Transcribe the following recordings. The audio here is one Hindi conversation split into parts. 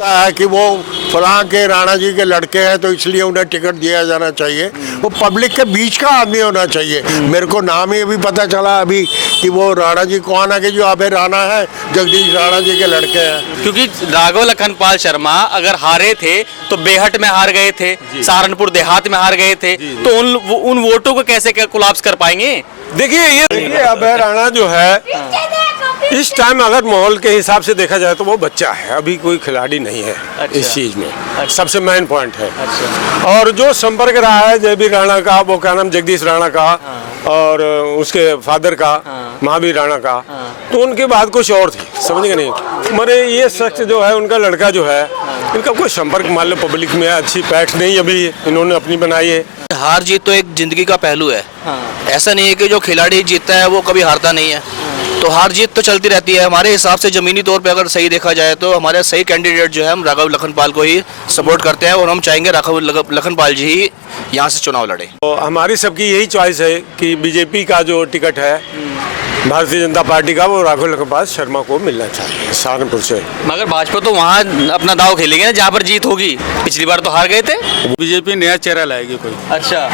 लगता है कि वो फलां के राणा जी के लड़के हैं तो इसलिए उन्हें टिकट दिया जाना चाहिए। वो पब्लिक के बीच का आदमी होना चाहिए। मेरे को नाम ही अभी पता चला अभी कि वो राणा जी कौन है, कि जो अभय राणा है जगदीश राणा जी के लड़के हैं। क्योंकि राघव लखनपाल शर्मा अगर हारे थे तो बेहट में हार गए थे, सहारनपुर देहात में हार गए थे, तो उन वोटों को कैसे कोलैप्स कर पाएंगे? देखिए ये अभय राणा जो है इस टाइम अगर माहौल के हिसाब से देखा जाए तो वो बच्चा है, अभी कोई खिलाड़ी नहीं है। अच्छा। इस चीज में सबसे मेन पॉइंट है। और जो संपर्क रहा है जयवीर राणा का, वो क्या नाम जगदीश राणा का और उसके फादर का महावीर राणा का, तो उनके बाद कुछ और थी, समझ गए नहीं। मरे ये शख्स जो है उनका लड़का जो है, इनका कोई संपर्क मान लो पब्लिक में अच्छी पैठ नहीं अभी इन्होंने अपनी बनाई है। हार जीत तो एक जिंदगी का पहलू है। ऐसा नहीं है कि जो खिलाड़ी जीतता है वो कभी हारता नहीं है, तो हार जीत तो चलती रहती है। हमारे हिसाब से जमीनी तौर पे अगर सही देखा जाए तो हमारे सही कैंडिडेट जो है हम राघव लखनपाल को ही सपोर्ट करते हैं और हम चाहेंगे राघव लखनपाल जी ही यहाँ से चुनाव लड़े। तो हमारी सबकी यही चॉइस है कि बीजेपी का जो टिकट है भारतीय जनता पार्टी का, वो राघव लखनपाल शर्मा को मिलना चाहिए सहारनपुर से। मगर भाजपा तो वहाँ अपना दाव खेलेंगे ना जहाँ पर जीत होगी। पिछली बार तो हार गए थे। बीजेपी नया चेहरा लाएगी कोई। अच्छा,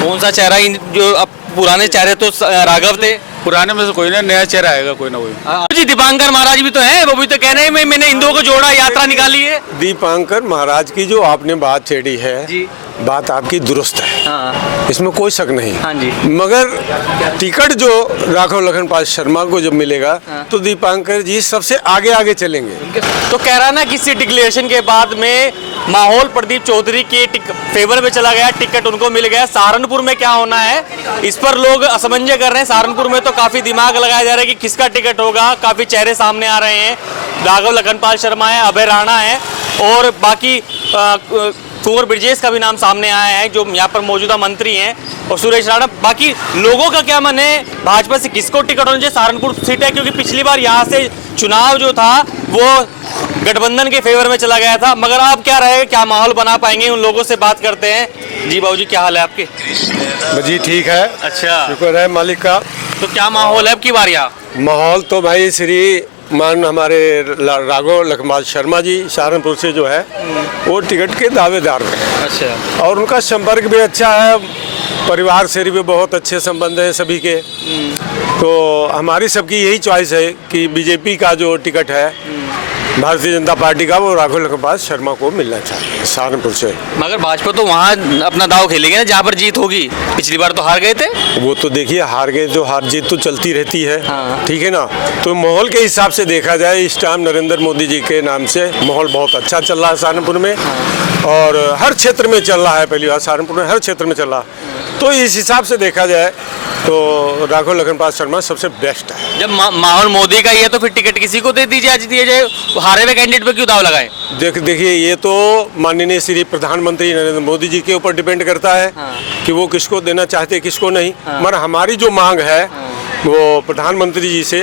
कौन सा चेहरा? जो अब पुराने चेहरे तो राघव थे, पुराने में से कोई ना नया चेहरा आएगा कोई ना कोई। जी दीपांकर महाराज भी तो हैं, वो भी तो कह रहे हैं मैंने हिंदुओं को जोड़ा, यात्रा निकाली है। दीपांकर महाराज की जो आपने बात छेड़ी है जी, बात आपकी दुरुस्त है। हाँ इसमें कोई शक नहीं। हाँ जी। मगर टिकट जो राघव लखनपाल शर्मा को जब मिलेगा तो दीपांकर जी सबसे आगे आगे चलेंगे। तो कह रहा ना कि सीट डिक्लेरेशन के बाद में माहौल प्रदीप चौधरी के फेवर में चला गया, टिकट उनको मिल गया। सहारनपुर में क्या होना है इस पर लोग असमंजस कर रहे हैं। सहारनपुर में तो काफी दिमाग लगाया जा रहा है कि किसका टिकट होगा। काफी चेहरे सामने आ रहे हैं, राघव लखनपाल शर्मा है, अभय राणा है और बाकी कुंवर ब्रजेश का भी नाम सामने आया है जो यहाँ पर मौजूदा मंत्री हैं, और सुरेश राणा। बाकी लोगों का क्या मन है, भाजपा से किसको टिकट होना चाहिए? सहारनपुर सीट है क्योंकि पिछली बार यहाँ से चुनाव जो था वो गठबंधन के फेवर में चला गया था। मगर आप क्या रहे, क्या माहौल बना पाएंगे? उन लोगों से बात करते हैं। जी बाबूजी, क्या हाल है आपके? जी ठीक है, अच्छा, शुक्र है मालिक का। तो क्या माहौल है अब की बार यहाँ? माहौल तो भाई श्री मान हमारे राघव लखनपाल शर्मा जी सहारनपुर से जो है वो टिकट के दावेदार हैं। अच्छा, और उनका संपर्क भी अच्छा है, परिवार से भी बहुत अच्छे संबंध हैं सभी के। तो हमारी सबकी यही चॉइस है कि बीजेपी का जो टिकट है भारतीय जनता पार्टी का, वो राघव लखनपाल शर्मा को मिलना चाहिए सहारनपुर से। मगर भाजपा तो वहाँ अपना दाव खेलेंगे ना जहाँ पर जीत होगी। पिछली बार तो हार गए थे। वो तो देखिए हार गए, जो हार जीत तो चलती रहती है। हाँ। ठीक है ना। तो माहौल के हिसाब से देखा जाए इस टाइम नरेंद्र मोदी जी के नाम से माहौल बहुत अच्छा चल रहा है सहारनपुर में। और हर क्षेत्र में चल रहा है, पहली बार सहारनपुर में हर क्षेत्र में चल रहा है। तो इस हिसाब से देखा जाए तो राघव लखनपाल शर्मा सबसे बेस्ट है। जब माहौल मोदी का ही है तो फिर टिकट किसी को दे दीजिए, आज दिया जाए। हारे हुए कैंडिडेट पे क्यों दाव लगाए? देखिए ये तो माननीय श्री प्रधानमंत्री नरेंद्र मोदी जी के ऊपर डिपेंड करता है कि वो किसको देना चाहते किसको नहीं। मगर हमारी जो मांग है वो प्रधानमंत्री जी से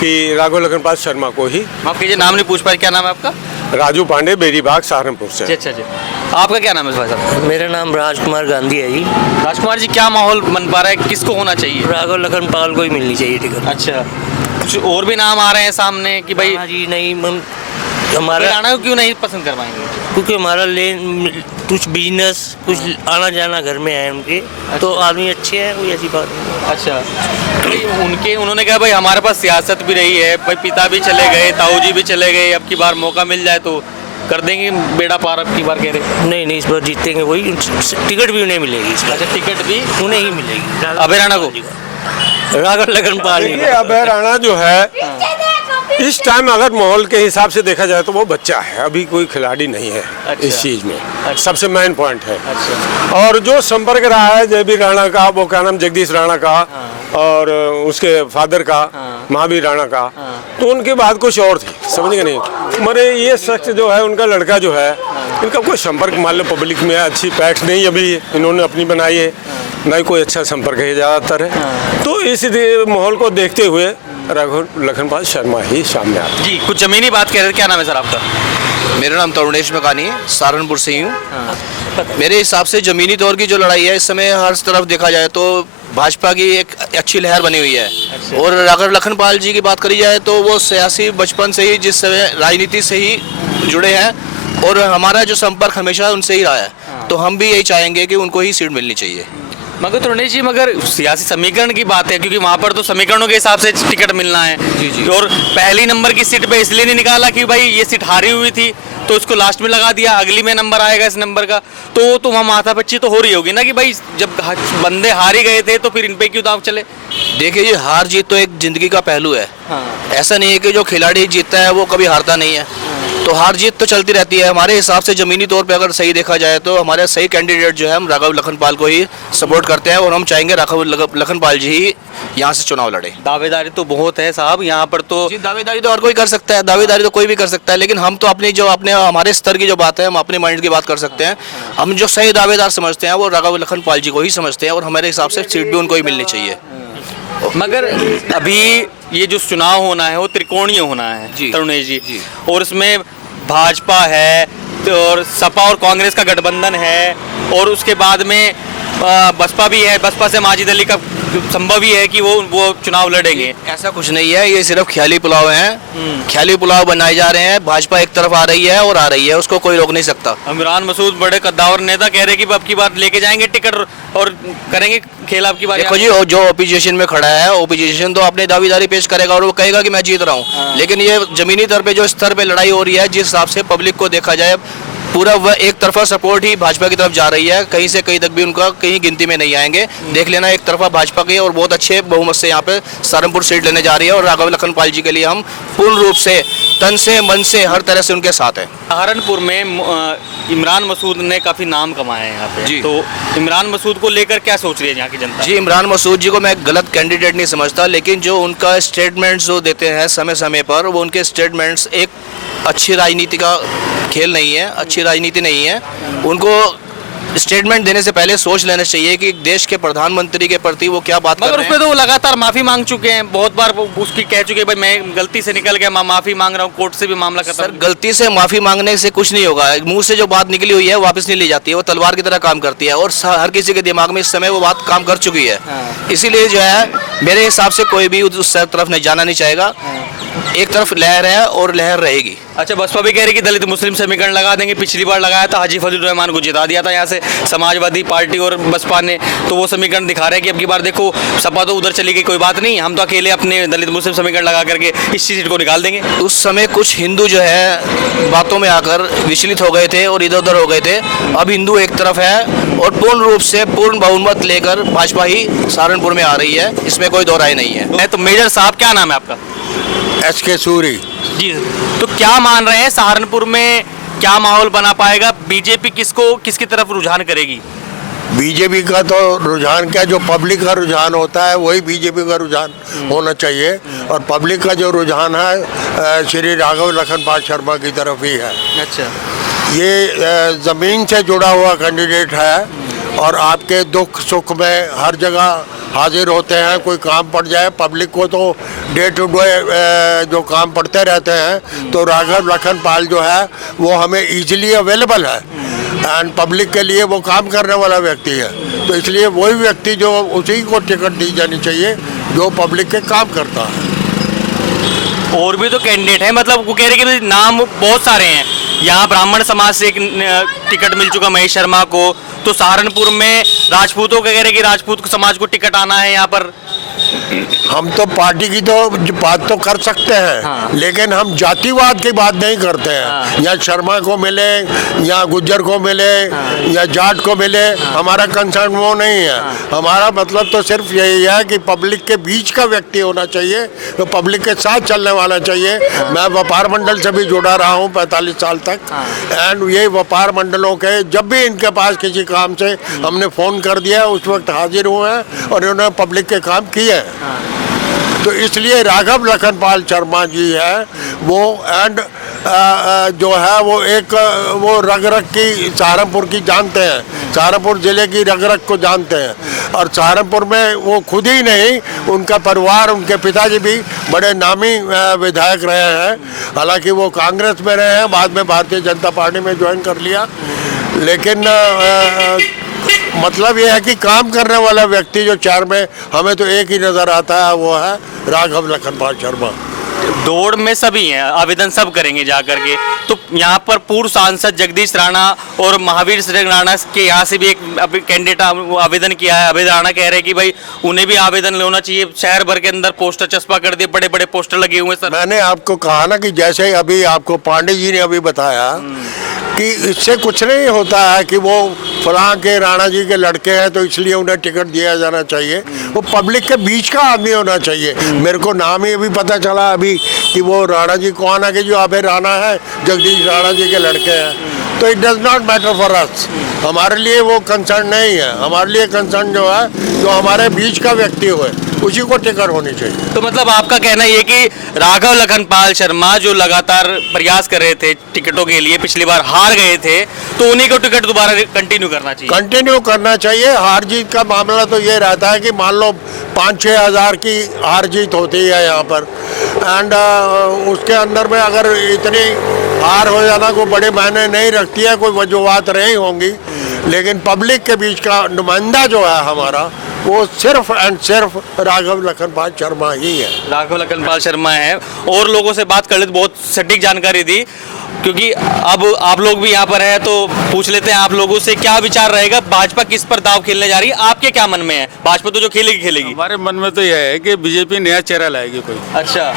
कि राघव लखनपाल शर्मा को ही। माफ कीजिए, नाम नहीं पूछ पाए, क्या नाम है आपका? राजू पांडे, बेरीबाग, सहारनपुर से। अच्छा अच्छा, आपका क्या नाम है भाई साहब? मेरा नाम राजकुमार गांधी है जी। राजकुमार जी, क्या माहौल बन पा रहा है, किसको होना चाहिए? राघव लखनपाल को ही मिलनी चाहिए टिकट। अच्छा, कुछ और भी नाम आ रहे हैं सामने कि भाई हाँ जी, नहीं हमारा राणा को क्यों नहीं पसंद कर पाएंगे? क्योंकि हमारा लेन कुछ बिजनेस कुछ आना जाना घर में है उनके। तो आदमी अच्छे हैं, कोई ऐसी बात नहीं। अच्छा, उन्होंने कहा भाई हमारे पास सियासत भी रही है, भाई पिता भी चले गए, ताऊ जी भी चले गए, अब की बार मौका मिल जाए तो कर देंगे बेड़ा पार। अब की बार कह रहे नहीं, इस बार जीतेंगे वही, टिकट भी उन्हें मिलेगी इस बार। अच्छा, टिकट भी उन्हें ही मिलेगी। अभय राणा को? राघव लखनपाल देखिए अभय राणा जो है इस टाइम अगर माहौल के हिसाब से देखा जाए तो वो बच्चा है, अभी कोई खिलाड़ी नहीं है। अच्छा। इस चीज में सबसे मेन पॉइंट है। अच्छा, और जो संपर्क रहा है जयवीर राणा का, वो क्या नाम जगदीश राणा का और उसके फादर का महावीर राणा का, तो उनके बाद कुछ और थी, समझ गए नहीं। मरे ये शख्स जो है उनका लड़का जो है, इनका कोई संपर्क मान लो पब्लिक में अच्छी पैठ नहीं अभी इन्होंने अपनी बनाई है, ना ही कोई अच्छा संपर्क है ज़्यादातर है। तो इस माहौल को देखते हुए राघव लखनपाल शर्मा ही सामने आते। जी कुछ जमीनी बात कह रहे थे, क्या नाम है सर आपका? मेरा नाम तरुणेश मकानी है, सहारनपुर से ही हूँ। मेरे हिसाब से ज़मीनी तौर की जो लड़ाई है इस समय हर तरफ देखा जाए तो भाजपा की एक अच्छी लहर बनी हुई है। और अगर लखनपाल जी की बात करी जाए तो वो सियासी बचपन से ही, जिस समय राजनीति से ही जुड़े हैं और हमारा जो संपर्क हमेशा उनसे ही रहा है, तो हम भी यही चाहेंगे कि उनको ही सीट मिलनी चाहिए। मगर तरुणेश जी, मगर सियासी समीकरण की बात है, क्योंकि वहाँ पर तो समीकरणों के हिसाब से टिकट मिलना है। जी। और पहली नंबर की सीट पे इसलिए नहीं निकाला कि भाई ये सीट हारी हुई थी तो इसको लास्ट में लगा दिया, अगली में नंबर आएगा इस नंबर का, तो वहाँ माथापच्ची तो हो रही होगी ना कि भाई जब बंदे हार ही गए थे तो फिर इन पे क्यों दाव चले। देखिए, ये हार जीत तो एक जिंदगी का पहलू है। ऐसा नहीं है कि जो खिलाड़ी जीतता है वो कभी हारता नहीं है, तो हार जीत तो चलती रहती है। हमारे हिसाब से ज़मीनी तौर पे अगर सही देखा जाए तो हमारे सही कैंडिडेट जो है हम राघव लखनपाल को ही सपोर्ट करते हैं और हम चाहेंगे राघव लखनपाल जी ही यहाँ से चुनाव लड़े। दावेदारी तो बहुत है साहब यहाँ पर तो। जी, दावेदारी तो हर कोई कर सकता है, दावेदारी तो कोई भी कर सकता है, लेकिन हम तो अपने हमारे स्तर की जो बात है, हम अपने माइंड की बात कर सकते हैं। हम जो सही दावेदार समझते हैं वो राघव लखनपाल जी को ही समझते हैं और हमारे हिसाब से सीट भी उनको ही मिलनी चाहिए। मगर अभी ये जो चुनाव होना है वो त्रिकोणीय होना है जी। तरुणेश जी, और उसमें भाजपा है और सपा और कांग्रेस का गठबंधन है, और उसके बाद में बसपा भी है। बसपा से माजिद अली का संभव ही है कि वो चुनाव लड़ेंगे। ऐसा कुछ नहीं है, ये सिर्फ ख्याली पुलाव हैं, ख्याली पुलाव बनाए जा रहे हैं। भाजपा एक तरफ आ रही है और आ रही है, उसको कोई रोक नहीं सकता। इमरान मसूद बड़े कद्दावर नेता कह रहे हैं कि अब की बार लेके जाएंगे टिकट और करेंगे खेल अब की बार। देखो जी, जो ओपोजिशन में खड़ा है, ओपोजिशन तो अपनी दावेदारी पेश करेगा और वो कहेगा कि मैं जीत रहा हूँ, लेकिन ये जमीनी तौर पे जो स्तर पे लड़ाई हो रही है, जिस हिसाब से पब्लिक को देखा जाए, पूरा वह एक तरफा सपोर्ट ही भाजपा की तरफ जा रही है। कहीं से कहीं तक भी उनका कहीं गिनती में नहीं आएंगे। देख लेना, एक तरफा भाजपा की और बहुत अच्छे बहुमत से यहाँ पे सहारनपुर सीट लेने जा रही है और राघव लखनपाल जी के लिए हम पूर्ण रूप से तन से मन से हर तरह से उनके साथ हैं। सहारनपुर में इमरान मसूद ने काफी नाम कमाया है यहाँ पे जी। तो इमरान मसूद को लेकर क्या सोच रही है यहाँ की जनता? जी, इमरान मसूद जी को मैं गलत कैंडिडेट नहीं समझता, लेकिन जो उनका स्टेटमेंट्स जो देते हैं समय समय पर, वो उनके स्टेटमेंट्स एक अच्छी राजनीति का खेल नहीं है, अच्छी राजनीति नहीं है। उनको स्टेटमेंट देने से पहले सोच लेना चाहिए कि देश के प्रधानमंत्री के प्रति वो क्या बात कर मगर रहे उसमें हैं। तो वो लगातार माफी मांग चुके हैं, बहुत बार वो उसकी कह चुके हैं भाई मैं गलती से निकल गया, मैं माफी मांग रहा हूँ, कोर्ट से भी मामला खत्म। सर, गलती से माफी मांगने से कुछ नहीं होगा। मुंह से जो बात निकली हुई है वापस नहीं ली जाती है, वो तलवार की तरह काम करती है और हर किसी के दिमाग में इस समय वो बात काम कर चुकी है। इसीलिए जो है मेरे हिसाब से कोई भी उस तरफ नहीं जाना नहीं चाहेगा। एक तरफ लहर है और लहर रहेगी। अच्छा, बसपा भी कह रही कि दलित मुस्लिम समीकरण लगा देंगे। पिछली बार लगाया था, हाजी फजल रहमान को जिता दिया था यहाँ से समाजवादी पार्टी और बसपा ने, तो वो समीकरण दिखा रहे हैं कि अब की बार देखो सपा तो उधर चली गई, कोई बात नहीं, हम तो अकेले अपने दलित मुस्लिम समीकरण लगा करके इस सीट को निकाल देंगे। उस समय कुछ हिंदू जो है बातों में आकर विचलित हो गए थे और इधर उधर हो गए थे। अब हिंदू एक तरफ है और पूर्ण रूप से पूर्ण बहुमत लेकर भाजपा ही सहारनपुर में आ रही है, इसमें कोई दो राय नहीं है। तो मेजर साहब, क्या नाम है आपका? SK सूरी। जी, तो क्या मान रहे हैं सहारनपुर में क्या माहौल बना पाएगा? बीजेपी किसकी तरफ रुझान करेगी? बीजेपी का तो रुझान क्या, जो पब्लिक का रुझान होता है वही बीजेपी का रुझान होना चाहिए, और पब्लिक का जो रुझान है श्री राघव लखनपाल शर्मा की तरफ ही है। अच्छा, ये ज़मीन से जुड़ा हुआ कैंडिडेट है और आपके दुख सुख में हर जगह हाजिर होते हैं। कोई काम पड़ जाए, पब्लिक को तो डे टू डे जो काम पड़ते रहते हैं, तो राघव लखनपाल जो है वो हमें इजीली अवेलेबल है एंड पब्लिक के लिए वो काम करने वाला व्यक्ति है। तो इसलिए वही व्यक्ति जो उसी को टिकट दी जानी चाहिए जो पब्लिक के काम करता है। और भी तो कैंडिडेट है, मतलब वो कह रहे कि नाम बहुत सारे हैं। यहाँ ब्राह्मण समाज से एक टिकट मिल चुका महेश शर्मा को, तो सहारनपुर में राजपूतों का कह रहे कि राजपूत समाज को टिकट आना है यहाँ पर। हम तो पार्टी की तो बात तो कर सकते हैं, हाँ। लेकिन हम जातिवाद की बात नहीं करते हैं। हाँ। या शर्मा को मिले या गुज्जर को मिले या जाट को मिले, हमारा कंसर्न वो नहीं है। हमारा मतलब तो सिर्फ यही है कि पब्लिक के बीच का व्यक्ति होना चाहिए, तो पब्लिक के साथ चलने वाला चाहिए। मैं व्यापार मंडल से भी जुड़ा रहा हूँ 45 साल तक, एंड ये व्यापार मंडलों के जब भी इनके पास किसी काम से हमने फ़ोन कर दिया, उस वक्त हाजिर हुए हैं और इन्होंने पब्लिक के काम किए हैं। तो इसलिए राघव लखनपाल शर्मा जी है वो, एंड जो है वो एक वो रग रग की सहारनपुर की जानते हैं, सहारनपुर ज़िले की रग रग को जानते हैं। और सहारनपुर में वो खुद ही नहीं, उनका परिवार, उनके पिताजी भी बड़े नामी विधायक रहे हैं। हालांकि वो कांग्रेस में रहे हैं, बाद में भारतीय जनता पार्टी में ज्वाइन कर लिया, लेकिन मतलब ये है कि काम करने वाला व्यक्ति जो चार में हमें तो एक ही नज़र आता है, वो है राघव लखनपाल शर्मा। दौड़ में सभी हैं, आवेदन सब करेंगे जा करके। तो यहाँ पर पूर्व सांसद जगदीश राणा और महावीर सिंह राणा के यहाँ से भी एक कैंडिडेट आवेदन किया है। अभय राणा कह रहे हैं कि भाई उन्हें भी आवेदन लेना चाहिए। शहर भर के अंदर पोस्टर चस्पा कर दिए, बड़े बड़े पोस्टर लगे हुए हैं सर। मैंने आपको कहा ना कि जैसे अभी आपको पांडे जी ने अभी बताया कि इससे कुछ नहीं होता है कि वो फलां के राणा जी के लड़के हैं तो इसलिए उन्हें टिकट दिया जाना चाहिए। वो पब्लिक के बीच का आदमी होना चाहिए। मेरे को नाम ही अभी पता चला अभी कि वो राणा जी कौन है कि जो अभय राणा है, जगदीश राणा जी के लड़के हैं। तो it does not matter for us, हमारे लिए वो कंसर्न नहीं है। हमारे लिए कंसर्न जो है जो हमारे बीच का व्यक्ति हो उसी को टिकट होनी चाहिए। तो मतलब आपका कहना ये कि राघव लखनपाल शर्मा जो लगातार प्रयास कर रहे थे टिकटों के लिए, पिछली बार हार गए थे, तो उन्हीं को टिकट दोबारा कंटिन्यू करना चाहिए। कंटिन्यू करना चाहिए। हार जीत का मामला तो ये रहता है कि मान लो 5-6 हज़ार की हार जीत होती है यहाँ पर, एंड उसके अंदर में अगर इतनी हार हो जाना कोई बड़े मायने नहीं रखती है, कोई वजूहत नहीं होंगी। लेकिन पब्लिक के बीच का नुमाइंदा जो है हमारा, वो सिर्फ एंड सिर्फ राघव लखनपाल शर्मा ही है। राघव लखनपाल शर्मा है। और लोगों से बात कर ले तो बहुत सटीक जानकारी दी, क्योंकि अब आप लोग भी यहाँ पर है तो पूछ लेते हैं आप लोगों से क्या विचार रहेगा, भाजपा किस पर दाव खेलने जा रही है, आपके क्या मन में है? भाजपा तो जो खेलेगी। हमारे मन में तो यह है कि बीजेपी नया चेहरा लाएगी कोई। अच्छा,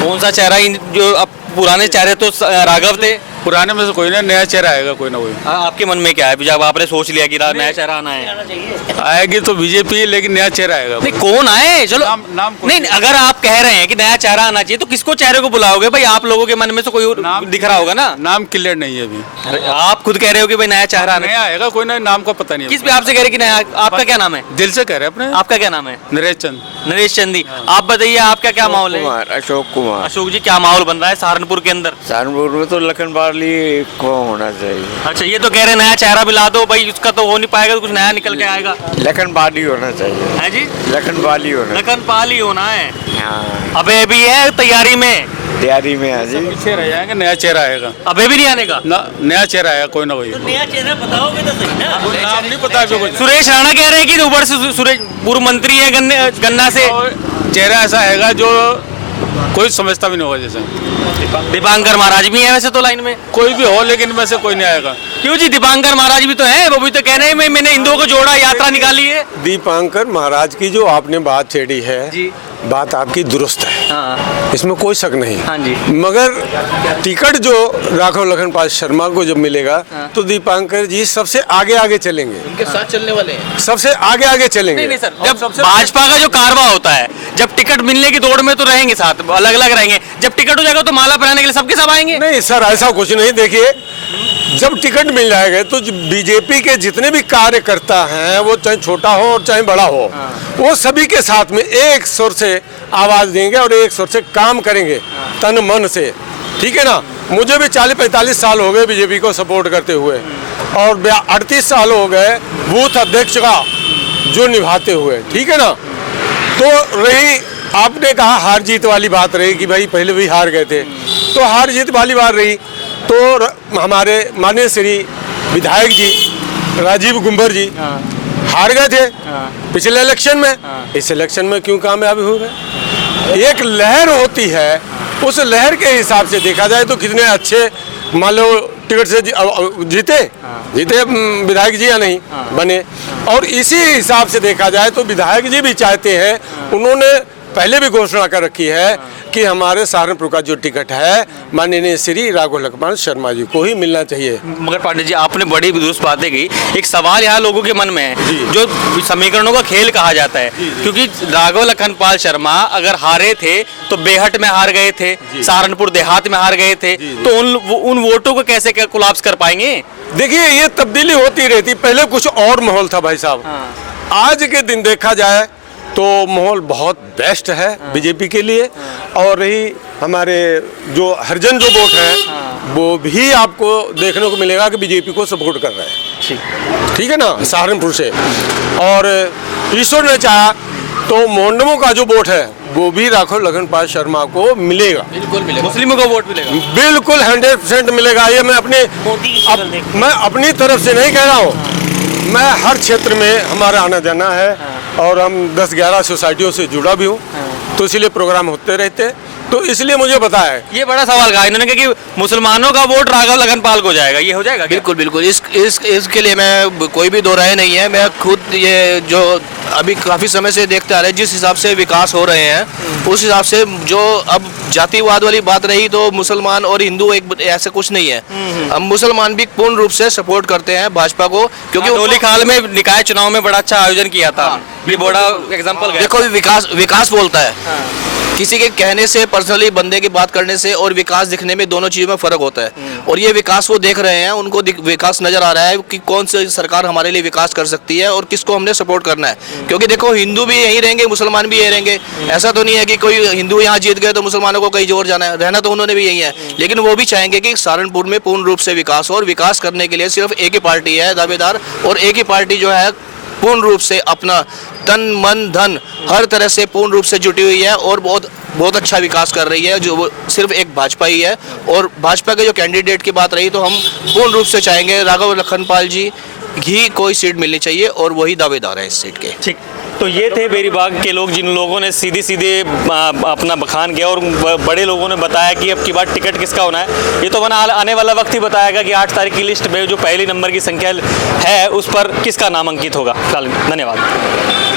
कौन सा चेहरा? जो अब पुराने चेहरे तो राघव थे, पुराने में से कोई ना नया चेहरा आएगा कोई ना कोई। आपके मन में क्या है जब आपने सोच लिया कि नया चेहरा आना है? आएगी तो बीजेपी, लेकिन नया चेहरा आएगा। नहीं, कौन आए? चलो नाम नहीं, अगर आप कह रहे हैं कि नया चेहरा आना चाहिए तो किसको चेहरे को बुलाओगे भाई? आप लोगों के मन में तो कोई दिख रहा होगा ना। नाम क्लियर नहीं है अभी। अरे, आप खुद कह रहे हो कि भाई नया चेहरा आना नया आएगा कोई ना, नाम का पता नहीं है। किस पे आपसे कह रहे कि नया? आपका क्या नाम है? दिल से कह रहे हैं अपने। आपका क्या नाम है? नरेश चंद। नरेश चंदी। आप बताइए आपका क्या माहौल है? अशोक कुमार। अशोक जी, क्या माहौल बन रहा है सहारनपुर के अंदर? सहारनपुर में तो लखनपाल को होना चाहिए। अच्छा, ये तो कह रहे हैं नया चेहरा मिला दो भाई, उसका तो हो नहीं पाएगा तो कुछ नया निकल के आएगा। लखनपाल ही होना चाहिए। है जी, लखनपाल ही होना। लखनपाल ही होना है। हाँ, अबे भी है तैयारी में? तैयारी में है जी। पीछे रह जाएंगे, नया चेहरा आएगा। अबे भी नहीं आने का? ना, नया चेहरा आएगा कोई ना कोई। नया चेहरा बताओगे तो सही ना। नाम नहीं पता अभी कुछ। सुरेश राणा कह रहे हैं कि ऊपर से सुरेश पूर्व मंत्री है गन्ना से। चेहरा ऐसा आएगा जो कोई समझता भी नहीं होगा। जैसे दीपांकर महाराज भी है वैसे तो लाइन में। कोई भी हो, लेकिन में से कोई नहीं आएगा। क्यों जी, दीपांकर महाराज भी तो हैं, वो भी तो कह रहे हैं मैंने हिंदुओं को जोड़ा, यात्रा निकाली है। दीपांकर महाराज की जो आपने बात छेड़ी है जी, बात आपकी दुरुस्त है, हाँ इसमें कोई शक नहीं। हाँ जी। मगर टिकट जो राघव लखनपाल शर्मा को जब मिलेगा तो दीपांकर जी सबसे आगे आगे चलेंगे, उनके साथ चलने वाले हैं। सबसे आगे आगे चलेंगे। नहीं सर, जब भाजपा का जो कारवा होता है, जब टिकट मिलने की दौड़ में तो रहेंगे साथ, अलग अलग रहेंगे। जब टिकट हो जाएगा तो माला पहनाने के लिए सबके सब आएंगे। नहीं सर, ऐसा कुछ नहीं। देखिए, जब टिकट मिल जाएगा तो बीजेपी के जितने भी कार्यकर्ता हैं, वो चाहे छोटा हो और चाहे बड़ा हो, वो सभी के साथ में एक सुर से आवाज देंगे और एक सुर से काम करेंगे, तन मन से। ठीक है ना। मुझे भी 40-45 साल हो गए बीजेपी को सपोर्ट करते हुए, और 38 साल हो गए बूथ अध्यक्ष का जो निभाते हुए। ठीक है ना। तो रही आपने कहा हार जीत वाली बात रही कि भाई पहले भी हार गए थे, तो हार जीत वाली बात रही तो हमारे माननीय श्री विधायक जी राजीव गुंबर जी हार गए थे पिछले इलेक्शन में। इस इलेक्शन में क्यों कामयाबी हो गए? एक लहर होती है, उस लहर के हिसाब से देखा जाए तो कितने अच्छे मान लो टिकट से जीते विधायक जी या नहीं बने। और इसी हिसाब से देखा जाए तो विधायक जी भी चाहते हैं, उन्होंने पहले भी घोषणा कर रखी है कि हमारे सहारनपुर का जो टिकट है माननीय श्री राघव लखनपाल शर्मा जी को ही मिलना चाहिए। मगर पांडे जी, आपने बड़ी दुरुस्त बातें की। एक सवाल यहाँ लोगों के मन में है, जो समीकरणों का खेल कहा जाता है, क्योंकि राघव लखनपाल शर्मा अगर हारे थे तो बेहट में हार गए थे, सहारनपुर देहात में हार गए थे, तो उन वोटों को कैसे कोलैप्स कर पाएंगे? देखिए, ये तब्दीली होती रहती। पहले कुछ और माहौल था भाई साहब। आज के दिन देखा जाए तो माहौल बहुत बेस्ट है बीजेपी के लिए। और रही हमारे जो हरिजन जो वोट है, वो भी आपको देखने को मिलेगा कि बीजेपी को सपोर्ट कर रहे हैं। ठीक है ना, सहारनपुर से। और ईश्वर ने चाहा तो मोहंडमों का जो वोट है वो भी राघव लखनपाल शर्मा को मिलेगा। बिल्कुल मिलेगा। मुस्लिमों को वोट मिलेगा, बिल्कुल 100% मिलेगा। ये मैं अपनी तरफ से नहीं कह रहा हूँ, मैं हर क्षेत्र में हमारा आना जाना है और हम 10-11 सोसाइटियों से जुड़ा भी हूँ, तो इसलिए प्रोग्राम होते रहते हैं। तो इसलिए मुझे पता है। ये बड़ा सवाल कहा इन्होंने कि मुसलमानों का वोट राघव लखनपाल को जाएगा, ये हो जाएगा क्या? बिल्कुल बिल्कुल, इसके लिए मैं कोई भी दो राय नहीं है। मैं खुद ये जो अभी काफ़ी समय से देखते आ रहे हैं, जिस हिसाब से विकास हो रहे हैं उस हिसाब से जो अब जातिवाद वाली बात रही तो मुसलमान और हिंदू एक ऐसे कुछ नहीं है। हम मुसलमान भी पूर्ण रूप से सपोर्ट करते हैं भाजपा को, क्योंकि डोली खाल में निकाय चुनाव में बड़ा अच्छा आयोजन किया था, ये बड़ा एग्जाम्पल। देखो विकास बोलता है, किसी के कहने से, पर्सनली बंदे की बात करने से और विकास दिखने में दोनों चीज़ों में फ़र्क होता है। और ये विकास वो देख रहे हैं, उनको विकास नज़र आ रहा है कि कौन सी सरकार हमारे लिए विकास कर सकती है और किसको हमने सपोर्ट करना है। क्योंकि देखो हिंदू भी यहीं रहेंगे, मुसलमान भी यहीं रहेंगे। ऐसा तो नहीं है कि कोई हिंदू यहाँ जीत गए तो मुसलमानों को कहीं और जाना है, रहना तो उन्होंने भी यही है। लेकिन वो भी चाहेंगे कि सहारनपुर में पूर्ण रूप से विकास हो, और विकास करने के लिए सिर्फ एक ही पार्टी है दावेदार, और एक ही पार्टी जो है पूर्ण रूप से अपना तन मन धन हर तरह से पूर्ण रूप से जुटी हुई है और बहुत अच्छा विकास कर रही है, जो वो सिर्फ एक भाजपा ही है। और भाजपा के जो कैंडिडेट की बात रही तो हम पूर्ण रूप से चाहेंगे राघव लखनपाल जी ही कोई सीट मिलनी चाहिए, और वही दावेदार है इस सीट के। ठीक, तो ये थे बेरीबाग के लोग जिन लोगों ने सीधे अपना बखान किया, और बड़े लोगों ने बताया कि अब की बार टिकट किसका होना है। ये तो आने वाला वक्त ही बताएगा कि 8 तारीख की लिस्ट में जो पहली नंबर की संख्या है उस पर किसका नाम अंकित होगा। धन्यवाद।